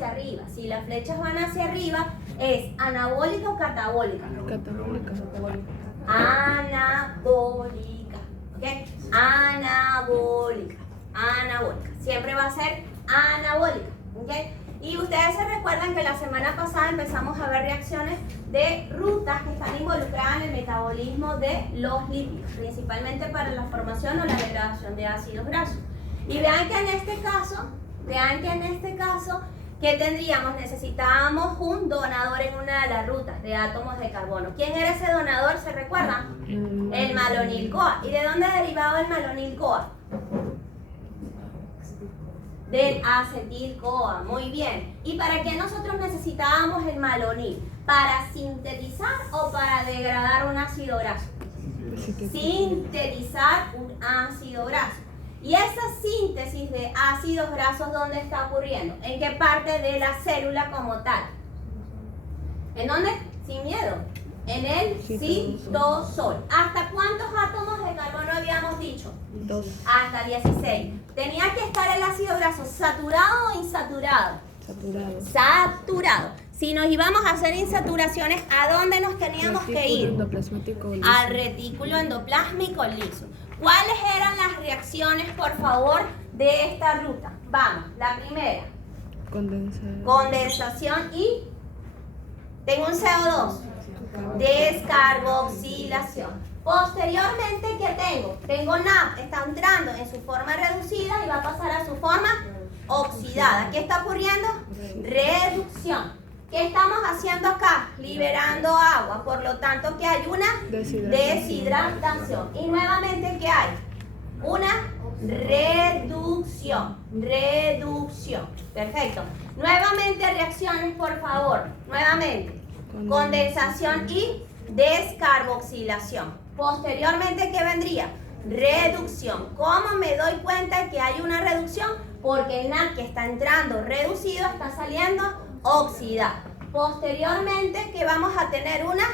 hacia arriba. Si las flechas van hacia arriba, ¿es anabólica o catabólica? Catabólica. Anabólica. ¿Ok? Anabólica. Anabólica. Siempre va a ser anabólica. ¿Ok? Y ustedes se recuerdan que la semana pasada empezamos a ver reacciones de rutas que están involucradas en el metabolismo de los lípidos, principalmente para la formación o la degradación de ácidos grasos. Y vean que en este caso, ¿qué tendríamos? Necesitábamos un donador en una de las rutas de átomos de carbono. ¿Quién era ese donador? ¿Se recuerdan? El malonil-CoA. ¿Y de dónde derivaba el malonil-CoA? Del acetil-CoA, muy bien. ¿Y para qué nosotros necesitábamos el malonil? ¿Para sintetizar o para degradar un ácido graso? Sintetizar un ácido graso. ¿Y esa síntesis de ácidos grasos dónde está ocurriendo? ¿En qué parte de la célula como tal? ¿En dónde? Sin miedo. En el citosol. ¿Hasta cuántos átomos de carbono habíamos dicho? 2. Hasta 16. ¿Tenía que estar el ácido graso saturado o insaturado? Saturado. Saturado. Si nos íbamos a hacer insaturaciones, ¿a dónde nos teníamos que ir? Endoplasmático liso. Al retículo endoplásmico liso. ¿Cuáles eran las reacciones, por favor, de esta ruta? Vamos, la primera. Condensación y... tengo un CO2. Descarboxilación. Posteriormente, ¿qué tengo? Tengo NAP, está entrando en su forma reducida y va a pasar a su forma oxidada. ¿Qué está ocurriendo? Reducción. ¿Qué estamos haciendo acá? Liberando agua. Por lo tanto, ¿qué hay? Una deshidratación. Y nuevamente, ¿qué hay? Una reducción. Reducción. Perfecto. Nuevamente, reacciones, por favor. Nuevamente. Condensación y descarboxilación. Posteriormente, ¿qué vendría? Reducción. ¿Cómo me doy cuenta que hay una reducción? Porque el NAP que está entrando reducido está saliendo oxidado. Posteriormente, ¿qué vamos a tener? Una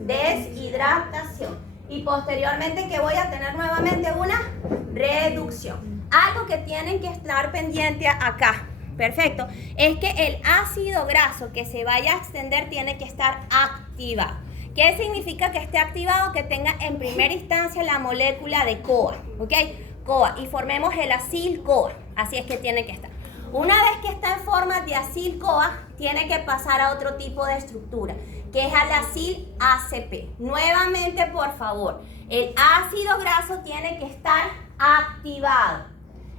deshidratación. Y posteriormente, ¿qué voy a tener nuevamente? Una reducción. Algo que tienen que estar pendiente acá. Perfecto. Es que el ácido graso que se vaya a extender tiene que estar activado. ¿Qué significa que esté activado? Que tenga en primera instancia la molécula de CoA, ¿ok? CoA, y formemos el acil-CoA. Así es que tiene que estar. Una vez que está en forma de acil-CoA, tiene que pasar a otro tipo de estructura, que es al acil-ACP. Nuevamente, por favor, el ácido graso tiene que estar activado.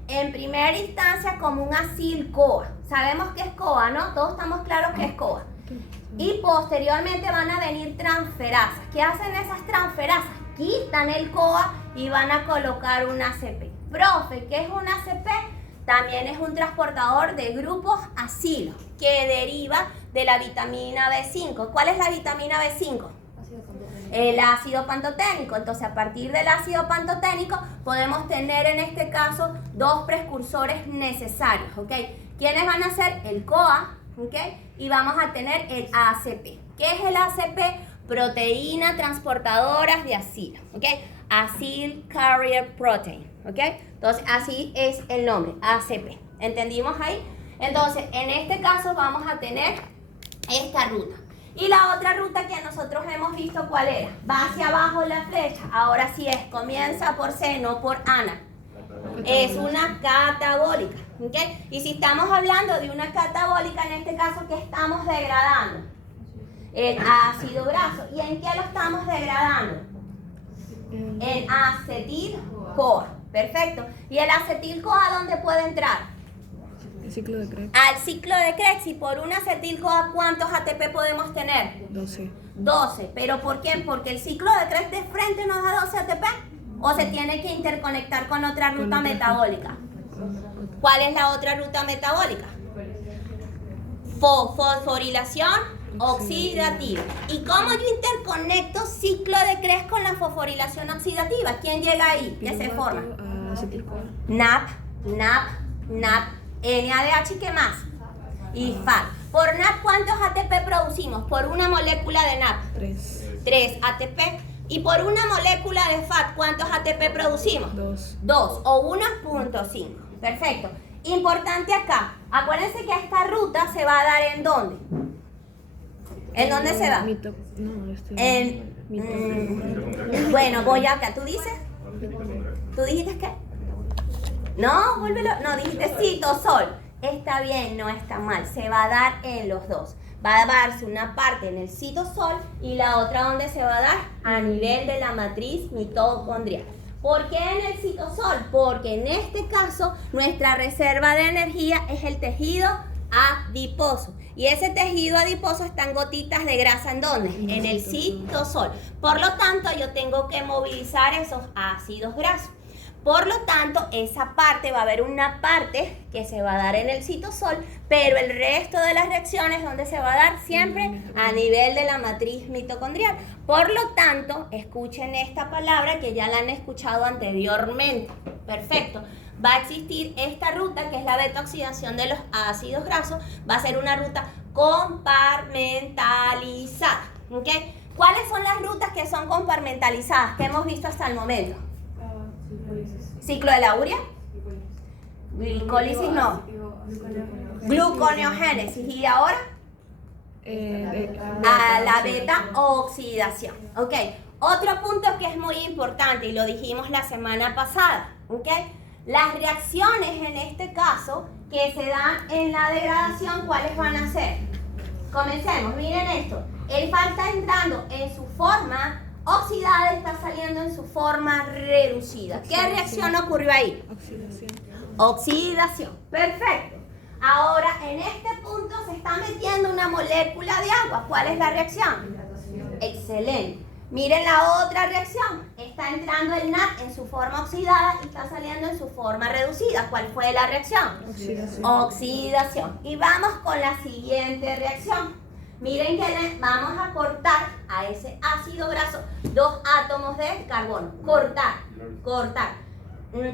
En primera instancia como un acil-CoA. Sabemos que es CoA, ¿no? Todos estamos claros que es CoA. Y posteriormente van a venir transferasas. ¿Qué hacen esas transferasas? Quitan el CoA y van a colocar un ACP. Profe, ¿qué es un ACP? También es un transportador de grupos acilo que deriva de la vitamina B5. ¿Cuál es la vitamina B5? El ácido pantoténico. Entonces, a partir del ácido pantoténico podemos tener en este caso dos precursores necesarios, ¿ok? ¿Quiénes van a ser? El CoA, ¿ok? Y vamos a tener el ACP. ¿Qué es el ACP? Proteína transportadoras de acilo, ¿ok? Acyl Carrier Protein, ¿ok? Entonces, así es el nombre, ACP. ¿Entendimos ahí? Entonces, en este caso vamos a tener esta ruta. Y la otra ruta que nosotros hemos visto, ¿cuál era? Va hacia abajo la flecha. Ahora sí es, comienza por C, no por ANA. Es una catabólica, ¿ok? Y si estamos hablando de una catabólica, en este caso, ¿qué estamos degradando? El ácido graso. ¿Y en qué lo estamos degradando? En acetil-CoA. Perfecto. ¿Y el acetil-CoA dónde puede entrar? El ciclo de Krebs. Al ciclo de Krebs. Y por un acetil-CoA, ¿cuántos ATP podemos tener? 12. 12. ¿Pero por qué? ¿Porque el ciclo de Krebs de frente nos da 12 ATP? ¿O se tiene que interconectar con otra ruta metabólica? ¿Cuál es la otra ruta metabólica? Fosforilación oxidativa. ¿Y cómo yo interconecto ciclo de Krebs con la fosforilación oxidativa? ¿Quién llega ahí? ¿Qué se forma? NAP, NAP, NAP, NADH, ¿y qué más? Y FAD. Por NAP, ¿cuántos ATP producimos? Por una molécula de NAP. 3 ATP. Y por una molécula de FAD, ¿cuántos ATP producimos? 2. 2 o 1.5. Perfecto. Importante acá. Acuérdense que esta ruta se va a dar ¿en dónde? ¿En dónde se va? Bueno, voy acá. ¿Tú dices? ¿Tú dijiste qué? No, vuélvelo. No, dijiste citosol. Está bien, no está mal. Se va a dar en los dos. Va a darse una parte en el citosol y la otra ¿dónde se va a dar? A nivel de la matriz mitocondrial. ¿Por qué en el citosol? Porque en este caso nuestra reserva de energía es el tejido adiposo. Y ese tejido adiposo está en gotitas de grasa, ¿en dónde? En el citosol. Por lo tanto, yo tengo que movilizar esos ácidos grasos. Por lo tanto, esa parte, va a haber una parte que se va a dar en el citosol, pero el resto de las reacciones, ¿dónde se va a dar? Siempre a nivel de la matriz mitocondrial. Por lo tanto, escuchen esta palabra que ya la han escuchado anteriormente. Perfecto. Va a existir esta ruta que es la beta-oxidación de los ácidos grasos. Va a ser una ruta compartimentalizada. ¿Ok? ¿Cuáles son las rutas que son compartimentalizadas que hemos visto hasta el momento? Ciclo de la urea, glicólisis no, gluconeogénesis y ahora a la beta oxidación. Ok, otro punto que es muy importante y lo dijimos la semana pasada. Ok, las reacciones en este caso que se dan en la degradación, ¿cuáles van a ser? Comencemos, miren esto. El FAL está entrando en su forma oxidada, está saliendo en su forma reducida. ¿Qué reacción ocurrió ahí? Oxidación. Oxidación. Perfecto. Ahora, en este punto se está metiendo una molécula de agua. ¿Cuál es la reacción? Excelente. Miren la otra reacción. Está entrando el NAD en su forma oxidada y está saliendo en su forma reducida. ¿Cuál fue la reacción? Oxidación. Oxidación. Y vamos con la siguiente reacción. Miren que vamos a cortar a ese ácido graso 2 átomos de carbono. Cortar, cortar.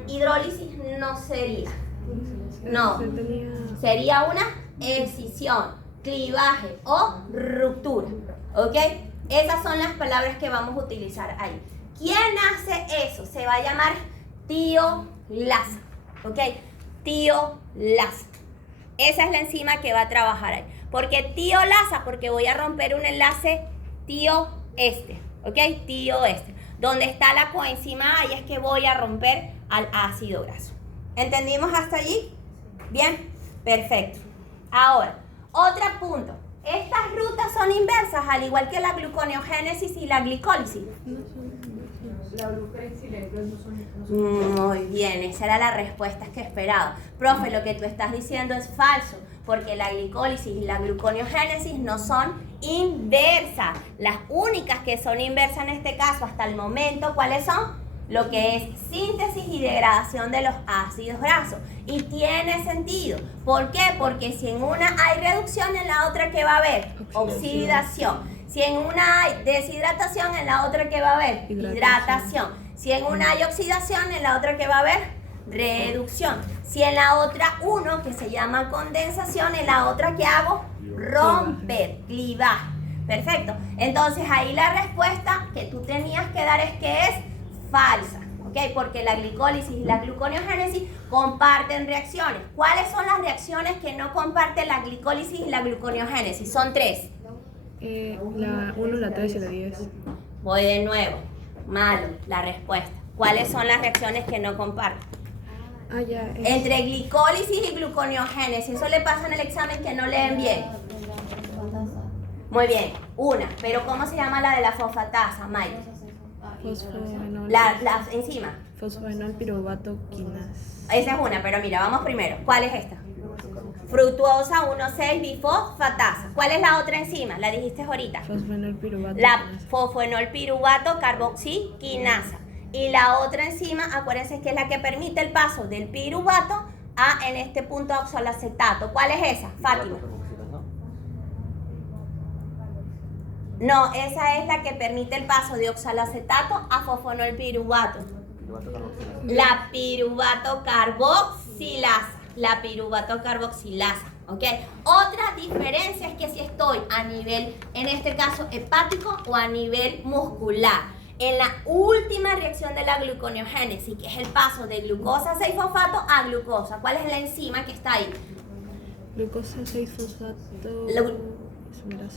Hidrólisis no sería. No. Sería una escisión, clivaje o ruptura. ¿Ok? Esas son las palabras que vamos a utilizar ahí. ¿Quién hace eso? Se va a llamar tiolasa. ¿Ok? Tiolasa. Esa es la enzima que va a trabajar ahí. ¿Por qué tiolasa? Porque voy a romper un enlace tioéster. ¿Ok? Tioéster. Donde está la coenzima A y es que voy a romper al ácido graso. ¿Entendimos hasta allí? Bien, perfecto. Ahora, otro punto. Estas rutas son inversas, al igual que la gluconeogénesis y la glicólisis. La gluconeogénesis y la glicólisis son. Muy bien, esa era la respuesta que esperaba. Profe, lo que tú estás diciendo es falso, porque la glicólisis y la gluconeogénesis no son inversas. Las únicas que son inversas en este caso hasta el momento, ¿cuáles son? Lo que es síntesis y degradación de los ácidos grasos. Y tiene sentido. ¿Por qué? Porque si en una hay reducción, en la otra ¿qué va a haber? Oxidación. Si en una hay deshidratación, en la otra ¿qué va a haber? Hidratación. Si en una hay oxidación, en la otra ¿qué va a haber? Reducción. Si en la otra uno, que se llama condensación, en la otra ¿qué hago? Romper, clivaje. Perfecto. Entonces ahí la respuesta que tú tenías que dar es que es falsa, ¿ok? Porque la glicólisis y la gluconeogénesis comparten reacciones. ¿Cuáles son las reacciones que no comparten la glicólisis y la gluconeogénesis? Son 3. La 1, la 3 y la 10. Voy de nuevo. Malo la respuesta. ¿Cuáles son las reacciones que no comparten? Ya. Entre glicólisis y gluconeogénesis. Eso le pasa en el examen que no leen bien. Muy bien, una. Pero ¿cómo se llama la de la fosfatasa, Mike? Fosfenol. La enzima. Fosfenol piruvato quinasa. Esa es una, pero mira, vamos primero. ¿Cuál es esta? Fructuosa 1,6-bifosfatasa. ¿Cuál es la otra enzima? La dijiste ahorita. Fosfenol piruvato La quinasa. fosfenol piruvato carboxiquinasa. Y la otra enzima, acuérdense que es la que permite el paso del piruvato a, en este punto, oxalacetato. ¿Cuál es esa, Fátima? No, esa es la que permite el paso de oxalacetato a fosfonol piruvato. La piruvato carboxilasa. La piruvato carboxilasa. ¿Ok? Otra diferencia es que si estoy a nivel, en este caso, hepático o a nivel muscular. en la última reacción de la gluconeogénesis, que es el paso de glucosa 6-fosfato a glucosa. ¿Cuál es la enzima que está ahí? Glucosa 6-fosfato. Esmeralda.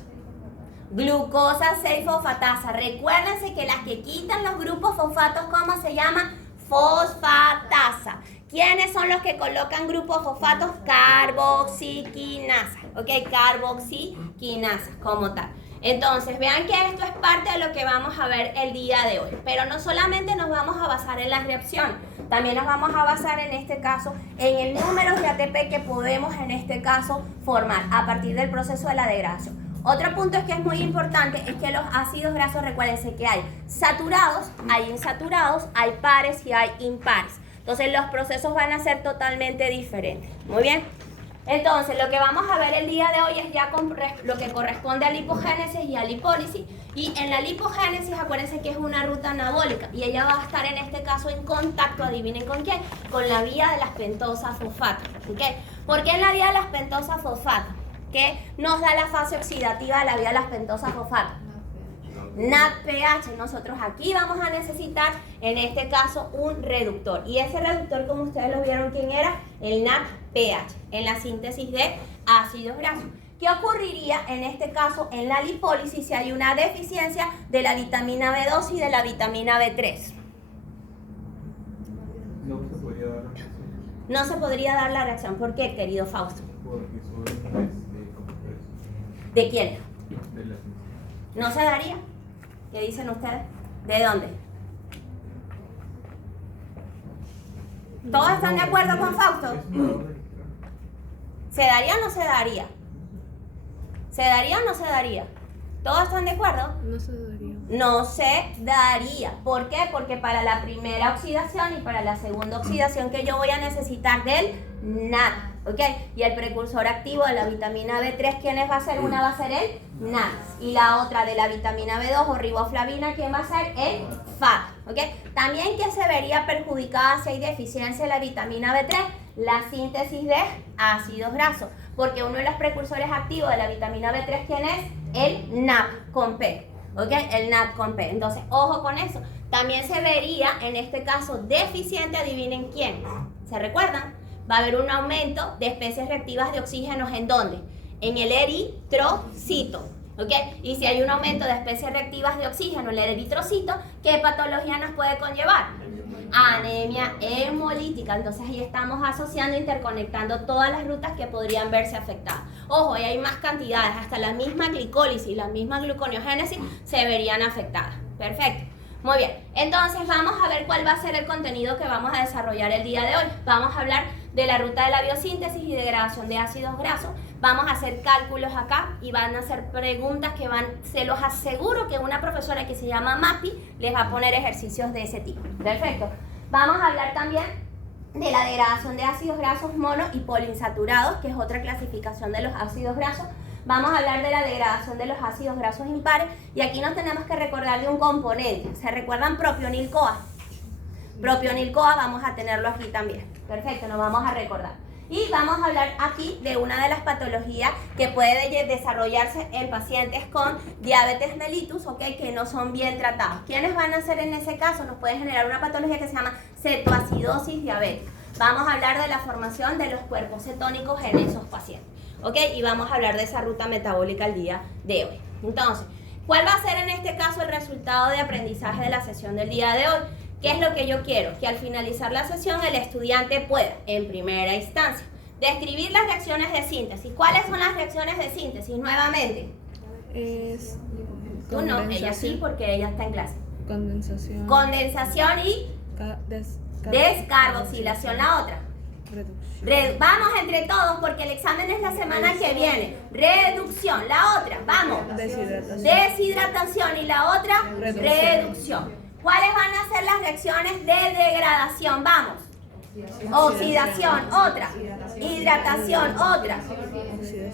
Glucosa 6-fosfatasa. Recuérdense que las que quitan los grupos fosfatos, ¿cómo se llama? Fosfatasa. ¿Quiénes son los que colocan grupos fosfatos? Carboxiquinasa. ¿Ok? Carboxiquinasa como tal. Entonces, vean que esto es parte de lo que vamos a ver el día de hoy. Pero no solamente nos vamos a basar en la reacción, también nos vamos a basar en este caso en el número de ATP que podemos en este caso formar a partir del proceso de la degradación. Otro punto es que es muy importante, es que los ácidos grasos, recuérdense que hay saturados, hay insaturados, hay pares y hay impares. Entonces los procesos van a ser totalmente diferentes. Muy bien. Entonces, lo que vamos a ver el día de hoy es ya lo que corresponde a lipogénesis y a lipólisis. Y en la lipogénesis, acuérdense que es una ruta anabólica y ella va a estar en este caso en contacto, adivinen con quién, con la vía de las pentosas fosfato. ¿Okay? ¿Por qué en la vía de las pentosas fosfato? ¿Qué nos da la fase oxidativa de la vía de las pentosas fosfato? NADPH. Nosotros aquí vamos a necesitar, en este caso, un reductor. Y ese reductor, como ustedes lo vieron, ¿quién era? El NADPH, en la síntesis de ácidos grasos. ¿Qué ocurriría en este caso en la lipólisis si hay una deficiencia de la vitamina B2 y de la vitamina B3? No se podría dar la reacción. No se podría dar la reacción. ¿Por qué, querido Fausto? Porque son ¿De quién? de las ¿No se daría? ¿Qué dicen ustedes? ¿De dónde? ¿Todos están de acuerdo con Fausto? ¿Se daría o no se daría? ¿Se daría o no se daría? ¿Todos están de acuerdo? No se daría. No se daría. ¿Por qué? Porque para la primera oxidación y para la segunda oxidación que yo voy a necesitar del NAD, ¿ok? Y el precursor activo de la vitamina B3, ¿quién va a ser? Una va a ser el NAD. Y la otra de la vitamina B2 o riboflavina, ¿quién va a ser? El FAD, ¿ok? También que se vería perjudicada si hay deficiencia de la vitamina B3, la síntesis de ácidos grasos. Porque uno de los precursores activos de la vitamina B3, ¿quién es? El NAD con P, ¿ok? El NAD con P. Entonces, ojo con eso. También se vería, en este caso, deficiente, adivinen quién. ¿Se recuerdan? Va a haber un aumento de especies reactivas de oxígenos, ¿en dónde? En el eritrocito, ¿ok? Y si hay un aumento de especies reactivas de oxígeno en el eritrocito, ¿qué patología nos puede conllevar? Anemia hemolítica. Entonces ahí estamos asociando, interconectando todas las rutas que podrían verse afectadas. Ojo, ahí hay más cantidades, hasta la misma glicólisis y la misma gluconeogénesis se verían afectadas. Perfecto. Muy bien, entonces vamos a ver cuál va a ser el contenido que vamos a desarrollar el día de hoy. Vamos a hablar de la ruta de la biosíntesis y degradación de ácidos grasos. Vamos a hacer cálculos acá y van a hacer preguntas que se los aseguro que una profesora que se llama Mapi les va a poner ejercicios de ese tipo. Perfecto. Vamos a hablar también de la degradación de ácidos grasos mono y poliinsaturados, que es otra clasificación de los ácidos grasos. Vamos a hablar de la degradación de los ácidos grasos impares y aquí nos tenemos que recordar de un componente. ¿Se recuerdan propionil-CoA? Propionil-CoA vamos a tenerlo aquí también. Perfecto, nos vamos a recordar. Y vamos a hablar aquí de una de las patologías que puede desarrollarse en pacientes con diabetes mellitus, ¿ok? Que no son bien tratados. ¿Quiénes van a ser en ese caso? Nos puede generar una patología que se llama cetoacidosis diabética. Vamos a hablar de la formación de los cuerpos cetónicos en esos pacientes, ¿ok? Y vamos a hablar de esa ruta metabólica el día de hoy. Entonces, ¿cuál va a ser en este caso el resultado de aprendizaje de la sesión del día de hoy? ¿Qué es lo que yo quiero? Que al finalizar la sesión el estudiante pueda, en primera instancia, describir las reacciones de síntesis. ¿Cuáles son las reacciones de síntesis? Nuevamente. Es Tú no, ella sí porque ella está en clase. Condensación. Condensación y descarboxilación. La otra. Reducción. Vamos entre todos porque el examen es la semana que viene. Reducción. La otra, vamos. Deshidratación. Deshidratación y la otra, reducción. ¿Cuáles van a ser las reacciones de degradación? Vamos. Oxidación, otra. Hidratación, otra.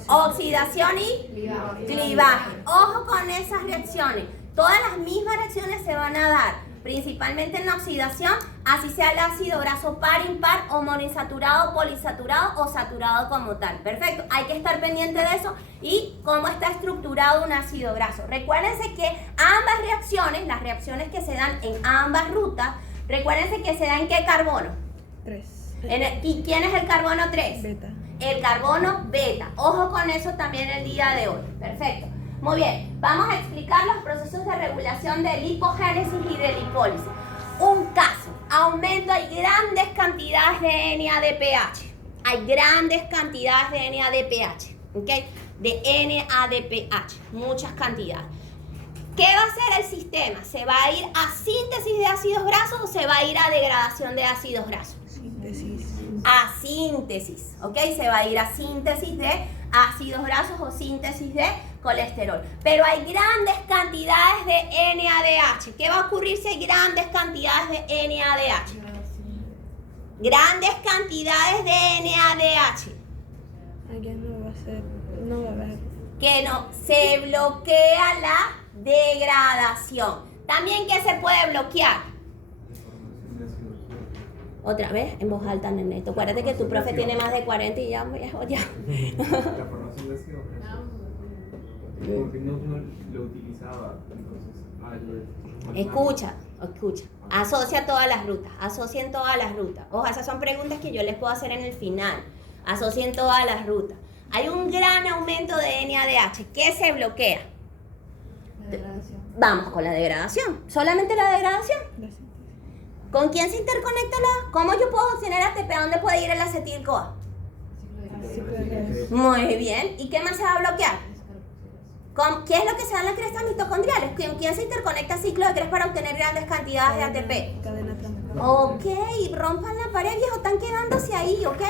Oxidación y clivaje. Ojo con esas reacciones. Todas las mismas reacciones se van a dar principalmente en la oxidación, así sea el ácido graso par, impar, o monoinsaturado, polisaturado o saturado como tal. Perfecto, hay que estar pendiente de eso y cómo está estructurado un ácido graso. Recuérdense que ambas reacciones, las reacciones que se dan en ambas rutas, recuérdense que se dan en ¿qué carbono? 3. ¿Y quién es el carbono 3? Beta. El carbono beta. Ojo con eso también el día de hoy. Perfecto. Muy bien, vamos a explicar los procesos de regulación de lipogénesis y de lipólisis. Un caso, aumento, hay grandes cantidades de NADPH. Hay grandes cantidades de NADPH, ¿ok? De NADPH, muchas cantidades. ¿Qué va a hacer el sistema? ¿Se va a ir a síntesis de ácidos grasos o se va a ir a degradación de ácidos grasos? Síntesis. A síntesis, ¿ok? Se va a ir a síntesis de ácidos grasos o síntesis de colesterol. Pero hay grandes cantidades de NADH. ¿Qué va a ocurrir si hay grandes cantidades de NADH? Grandes cantidades de NADH. Allá no va a ser, no va a haber. Que no, se bloquea la degradación. También, ¿qué se puede bloquear? Otra vez, en voz alta, Neneto. Acuérdate que tu profe tiene más de 40 y ya. La formación de ácido graso. Porque no lo utilizaba, entonces. Escucha. Asocia todas las rutas. Asocien todas las rutas. Ojo, esas son preguntas que yo les puedo hacer en el final. Asocien todas las rutas. Hay un gran aumento de NADH. ¿Qué se bloquea? La degradación. Vamos con la degradación. ¿Solamente la degradación? La síntesis. ¿Con quién se interconecta la? ¿Cómo yo puedo obtener ATP? ¿A dónde puede ir el acetil-CoA? Ciclo de Krebs. Muy bien. ¿Y qué más se va a bloquear? ¿Qué es lo que se da en las crestas mitocondriales? ¿Con quién se interconecta el ciclo de Krebs para obtener grandes cantidades de ATP? Cadena transmembrana. Ok, rompan la pared, viejo, están quedándose ahí, ¿ok?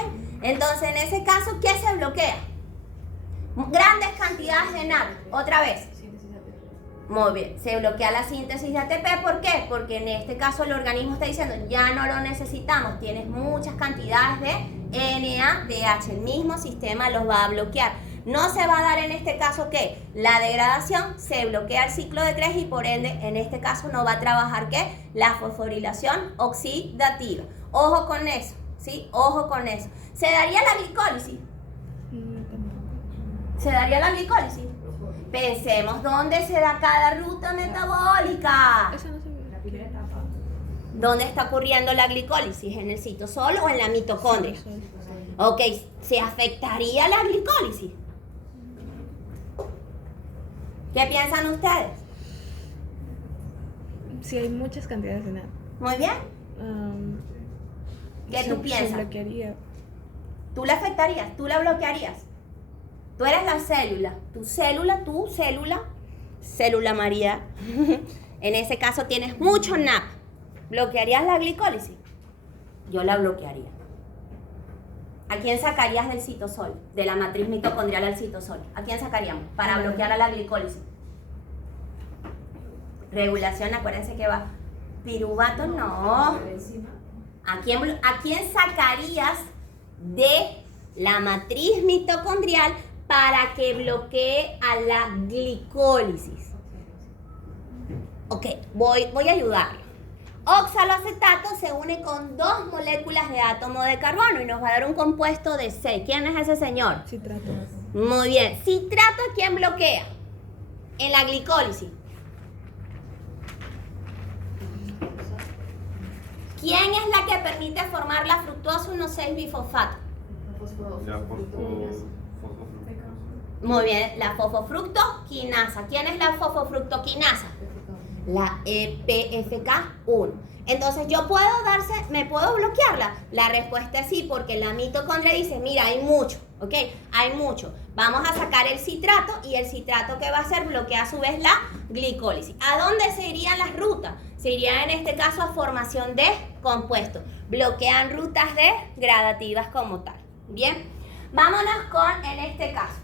Entonces, en ese caso, ¿qué se bloquea? Grandes cantidades de NAD. Otra vez. Muy bien, se bloquea la síntesis de ATP, ¿por qué? Porque en este caso el organismo está diciendo, ya no lo necesitamos, tienes muchas cantidades de NADH, el mismo sistema los va a bloquear. No se va a dar en este caso ¿qué? La degradación, se bloquea el ciclo de Krebs y por ende en este caso no va a trabajar ¿qué? La fosforilación oxidativa. Ojo con eso, ¿sí? Ojo con eso. ¿Se daría la glicólisis? Tampoco. ¿Se daría la glicólisis? Pensemos, ¿dónde se da cada ruta metabólica? Esa no se ve. La primera etapa. ¿Dónde está ocurriendo la glicólisis? ¿En el citosol o en la mitocondria? Ok, ¿se afectaría la glicólisis? ¿Qué piensan ustedes? Si hay muchas cantidades de nada. Muy bien. ¿Qué tú piensas? Se bloquearía. ¿Tú la afectarías? ¿Tú la bloquearías? Tú eres la célula. Tu célula María. En ese caso tienes mucho NAP. ¿Bloquearías la glicólisis? Yo la bloquearía. ¿A quién sacarías del citosol? De la matriz mitocondrial al citosol. ¿A quién sacaríamos? Para bloquear a la glicólisis. Regulación, acuérdense que va. Piruvato no. ¿A quién sacarías de la matriz mitocondrial para que bloquee a la glicólisis? Ok, voy a ayudarlo. Oxaloacetato se une con 2 moléculas de átomo de carbono y nos va a dar un compuesto de 6. ¿Quién es ese señor? Citrato. Muy bien. ¿Citrato a quién bloquea? En la glicólisis. ¿Quién es la que permite formar la fructosa 1,6-bifosfato? La fosfofructosa. Muy bien, la fosfofructoquinasa. ¿Quién es la fosfofructoquinasa? La EPFK1. Entonces, ¿me puedo bloquearla? La respuesta es sí, porque la mitocondria dice, mira, hay mucho, ¿ok? Hay mucho. Vamos a sacar el citrato y el citrato que va a hacer bloquea a su vez la glicólisis. ¿A dónde se irían las rutas? Se irían en este caso a formación de compuestos. Bloquean rutas degradativas como tal. Bien, vámonos con en este caso.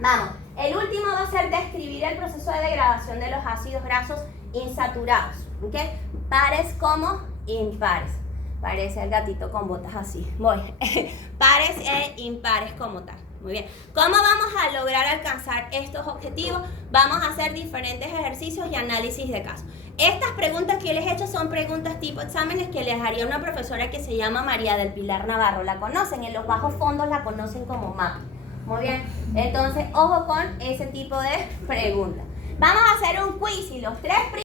Vamos, el último va a ser describir el proceso de degradación de los ácidos grasos insaturados, ¿ok? Pares como impares. Parece el gatito con botas así. Voy. Pares e impares como tal. Muy bien. ¿Cómo vamos a lograr alcanzar estos objetivos? Vamos a hacer diferentes ejercicios y análisis de casos. Estas preguntas que les he hecho son preguntas tipo exámenes que les haría una profesora que se llama María del Pilar Navarro. ¿La conocen? En los bajos fondos la conocen como MAP. Muy bien. Entonces, ojo con ese tipo de preguntas. Vamos a hacer un quiz y los tres